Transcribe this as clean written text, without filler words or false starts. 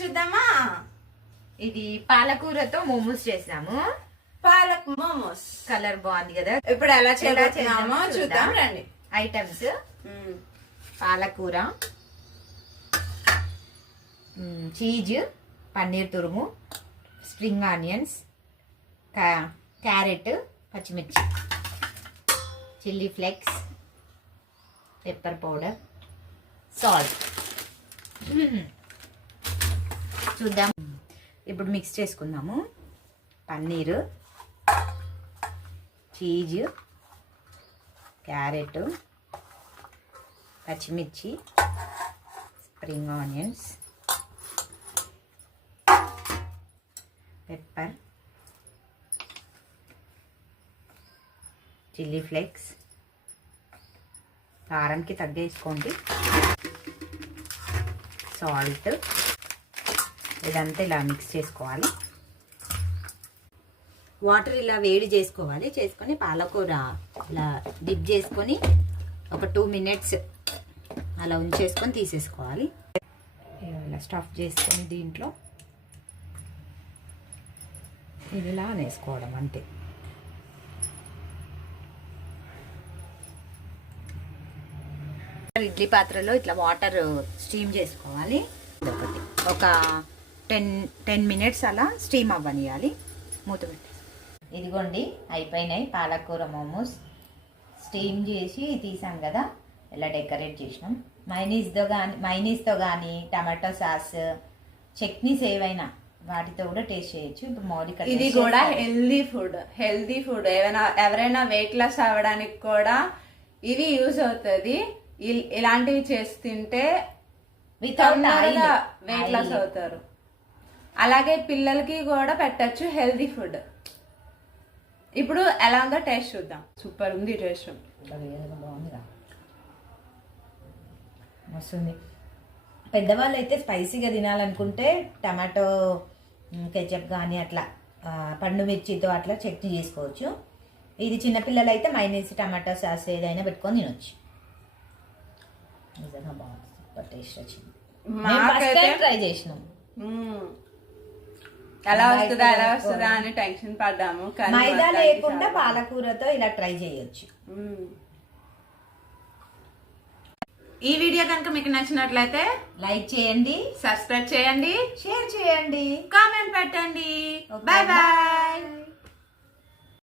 చూద్దామా. ఇది పాలకూరతో మోమోస్ చేసాము. పాలక్ మోమోస్ కలర్ బాగుంది కదా. ఇప్పుడు ఎలా చేయబోతున్నామో చూద్దాం రండి. ఐటమ్స్: పాలకూర, చీజ్, పన్నీర్ తురుము, స్ప్రింగ్ ఆనియన్స్, క్యారెట్, పచ్చిమిర్చి, chilli flakes, pepper powder, salt. చూద్దాం. ఇప్పుడు మిక్స్ చేసుకుందాము. పన్నీరు, చీజ్, క్యారెట్, పచ్చిమిర్చి, spring onions, pepper, chilli flakes, కారంకి తగ్గేసుకోండి, సాల్ట్. ఇదంతా ఇలా మిక్స్ చేసుకోవాలి. వాటర్ ఇలా వేడి చేసుకోవాలి. చేసుకొని పాలకూర ఇలా డిప్ చేసుకొని ఒక 2 minutes అలా ఉంచేసుకొని తీసేసుకోవాలి. ఇలా స్టఫ్ చేసుకొని దీంట్లో ఇది ఇలా వేసుకోవడం అంతే. ఇడ్లీ పాత్రలో ఇట్లా వాటర్ స్టీమ్ చేసుకోవాలి. ఒకటి ఒక 10 minutes అలా స్టీమ్ అవ్వనియాలి. మూత పెట్టి. ఇదిగోండి అయిపోయినాయి పాలకూర మోమోస్. స్టీమ్ చేసి తీసాం కదా, ఇలా డెకరేట్ చేసినాం. మైనీస్తో కానీ టమాటో సాస్, చట్నీస్ ఏవైనా వాటితో కూడా టేస్ట్ చేయొచ్చు. ఇప్పుడు మౌలిక ఇది కూడా హెల్దీ ఫుడ్ ఎవరైనా వెయిట్ లాస్ అవ్వడానికి కూడా ఇది యూజ్ అవుతుంది. ఇలాంటివి చేసి తింటే వెయిట్ లాస్ అవుతారు. అలాగే పిల్లలకి కూడా పెట్టచ్చు హెల్దీ ఫుడ్. ఇప్పుడు ఎలా ఉందో టేస్ట్ చూద్దాం. సూపర్ ఉంది టేస్ట్. బాగుందిగా, వస్తుంది. పెద్దవాళ్ళు అయితే స్పైసీగా తినాలనుకుంటే టమాటో కెచప్ కానీ అట్లా పండు మిర్చితో అట్లా చట్నీ చేసుకోవచ్చు. ఇది చిన్నపిల్లలు అయితే మైనీస్, టమాటో సాస్ ఏదైనా పెట్టుకొని తినొచ్చు. నిజంగా బాగుంది, సూపర్ టేస్ట్ వచ్చింది. ట్రై చేసినాం. ఎలా వస్తుందా అని టెన్షన్ పడ్డాము. మైదా లేకుండా పాలకూరతో ఇలా ట్రై చేయొచ్చు. ఈ వీడియో కనుక మీకు నచ్చినట్లయితే లైక్ చేయండి, సబ్స్క్రైబ్ చేయండి, షేర్ చేయండి, కామెంట్ పెట్టండి. Bye bye.